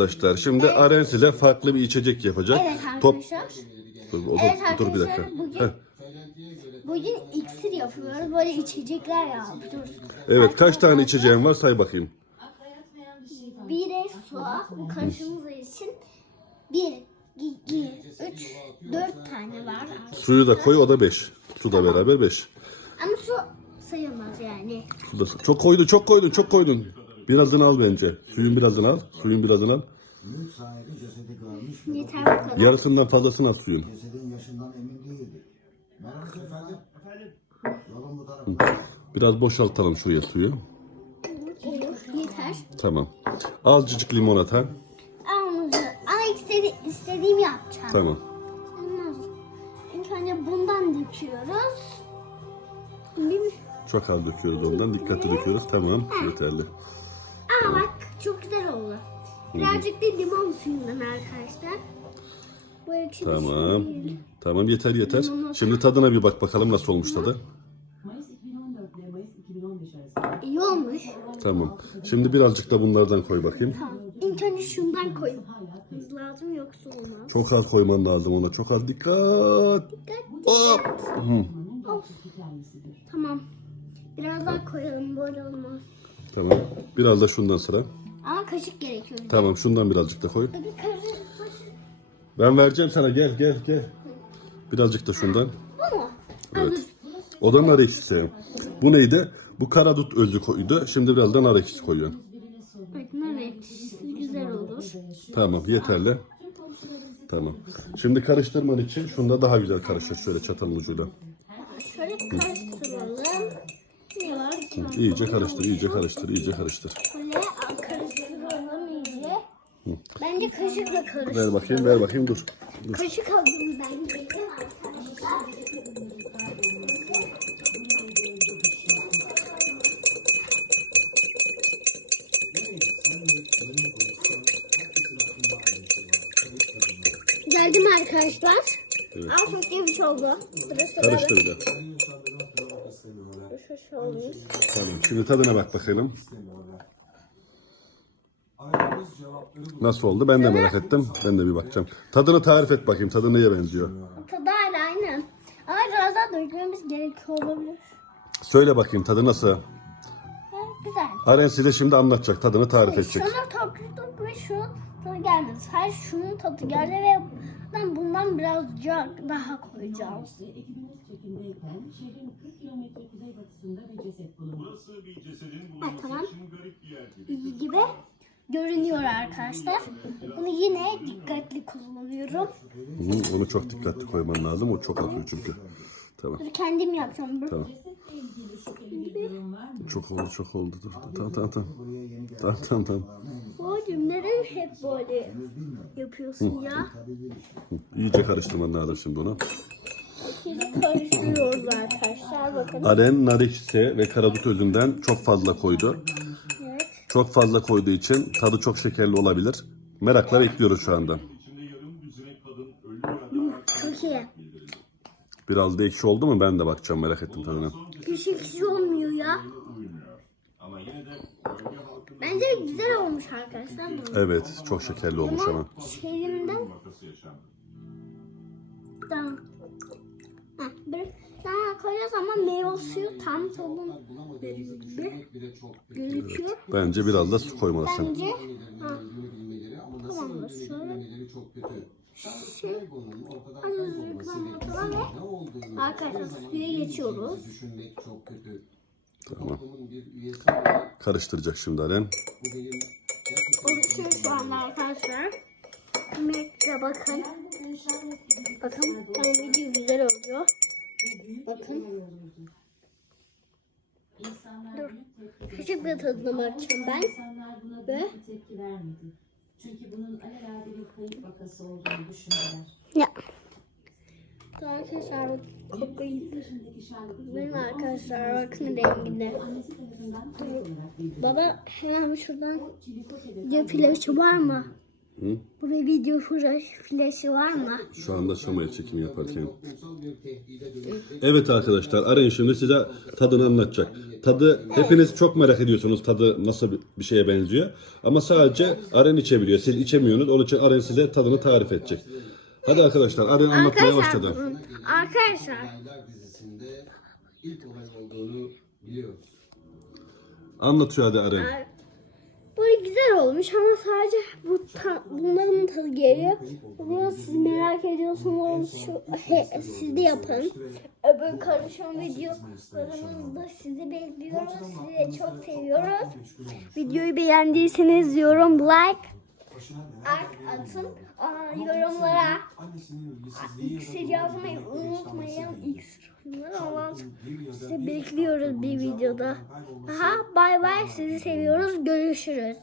Arkadaşlar şimdi Arens ile farklı bir içecek yapacak. Evet Top arkadaşlar. dur, o- Evet dur bir dakika. arkadaşlar, bugün- Heh. Bugün iksir yapıyoruz. Böyle içecekler yapıyoruz. Evet kaç tane içeceğin var say bakayım. Bir de su karışımız için bir, iki, üç, dört tane var. Suyu da koy o da 5. Su da beraber 5. Ama su sayılmaz yani. Su da çok koydun çok koydun çok koydun. Birazını al bence. Suyun birazını al. Suyun birazını al. Mülk sahibi cesedi görmüş, Yeter bu kadar. Yarısından fazlasını al suyun. cesedin yaşından emin değildi. Merhaba efendim. Efendim. Yolun bu tarafına. Biraz boşaltalım şuraya suyu. Olur, Yeter. Tamam. Azıcık limonata. Anladım. Ama istedi, istediğimi yapacağım. Tamam. Olmaz. İlk önce bundan döküyoruz. Şimdi Çok az döküyoruz ondan. Dikkatli döküyoruz. Tamam. Yeterli. Aa bak çok güzel oldu. Birazcık da limon suyundan arkadaşlar. Bu ekşi şey Tamam. değil. Tamam yeter yeter. Şimdi tadına bir bak bakalım nasıl olmuş tadı. Mayıs 2014 ile Mayıs 2015 arasında İyi olmuş. Tamam. Şimdi birazcık da bunlardan koy bakayım. Tamam. İlk önce şundan koyayım. Hız lazım yoksa olmaz. Çok az koyman lazım ona. Çok az dikkat. Hop. Hı. hikayesidir. Tamam. Biraz daha koyalım böyle olmaz. Tamam. Biraz da şundan sıra. Ama kaşık gerekiyor. Tamam şundan birazcık da koy. Kaşık. Ben vereceğim sana gel gel gel. Birazcık da şundan. Bu mu? Evet. O da nar ekşisi. Bu neydi? Bu karadut özü koydu. Şimdi biraz da nar ekşisi koyuyorsun. Evet, ekşisi güzel olur. Tamam yeterli. Tamam. Şimdi karıştırman için şunda daha güzel karıştır şöyle çatalın ucuyla. Şöyle karıştıralım. Var? İyice karıştır, iyice karıştır, iyice karıştır. Şöyle karıştıralım iyice. Bence kaşıkla karıştır. Ver bakayım, ver bakayım dur. dur. Kaşık aldım ben. Geldim arkadaşlar. Evet. Ama çok iyi bir şey oldu. Karıştır bir de. Olmuş. Tamam. Şimdi tadına bak bakalım. Nasıl oldu? Ben de merak ettim. Ben de bir bakacağım. Tadını tarif et bakayım. Tadı neye benziyor? Tadı hala aynı. Ama biraz daha dökmemiz gerekiyor olabilir. Söyle bakayım tadı nasıl? Güzel. Aren size şimdi anlatacak. Tadını tarif edecek. Şunun tadı ve şunun tadı gelmedi. Sadece şunun tadı geldi ve ben bundan birazcık daha koyacağım. Çekimdeyken şehrin 40 kilometre kuzeybatısında bir ceset bulundu. Ha, tamam. İyi gibi görünüyor arkadaşlar. Bunu yine dikkatli kullanıyorum. Hı, onu çok dikkatli koyman lazım. O çok akıyor çünkü. Tamam. Dur kendim yapacağım. Dur. Tamam. Çok oldu, çok oldu. Dur. Tamam, tamam, tamam. Tamam, tamam, tamam. Babacım neden hep böyle yapıyorsun ya? İyice karıştırman lazım şimdi onu. Şimdi karıştırıyoruz arkadaşlar. Bakın. Aren nar ekşisi ve karadut özünden çok fazla koydu. Evet. Çok fazla koyduğu için tadı çok şekerli olabilir. Merakla bekliyoruz şu anda. Çok iyi. Biraz da ekşi oldu mu ben de bakacağım merak ettim tadına. Hiç ekşi olmuyor ya. Bence güzel olmuş arkadaşlar. Evet çok şekerli olmuş ama. Şeyimden Tamam. Heh, bir daha koyacağız ama meyve suyu tam gibi gözüküyor. Bence biraz da su koymalısın. Bence ha, tamamdır şöyle. Azıcık ve arkadaşlar suya geçiyoruz. Tamam. Karıştıracak şimdi Aren. Oluşuyor şu anda arkadaşlar. Yemekte bakın. Bakın video güzel. Bakın. Dur. Kaşıkla tadına bakacağım ben. Ve büyük bir tepki vermedi. Çünkü bunun alelade bir kayıp vakası olduğunu düşündüler. ya. Dur Arkadaşlar Charlotte Benim arkadaşlar bakın bildirildi. Baba hemen şuradan video flaşı var mı? Hı? Buraya video flaşı var mı? Şu anda şamaya çekimi yaparken. Evet arkadaşlar Aren şimdi size tadını anlatacak. Tadı hepiniz çok merak ediyorsunuz tadı nasıl bir- şeye benziyor. Ama sadece Aren içebiliyor. Siz içemiyorsunuz. Onun için Aren size tadını tarif edecek. Hadi arkadaşlar Aren anlatmaya başladı. Arkadaşlar Olaylar dizisinde ilk olay olduğunu biliyoruz. Anlatıyor hadi Aren. Olmuş ama sadece bu ta, bunların tadı geliyor. Bunu siz merak ediyorsanız şu he, siz de yapın. Öbür karışım videolarımızda sizi bekliyoruz. Sizi çok seviyoruz. Videoyu beğendiyseniz yorum, like at, atın. Aa, yorumlara iksir yazmayı unutmayın. İksir ama sizi bekliyoruz bir videoda. Aha bay bay sizi seviyoruz. Görüşürüz.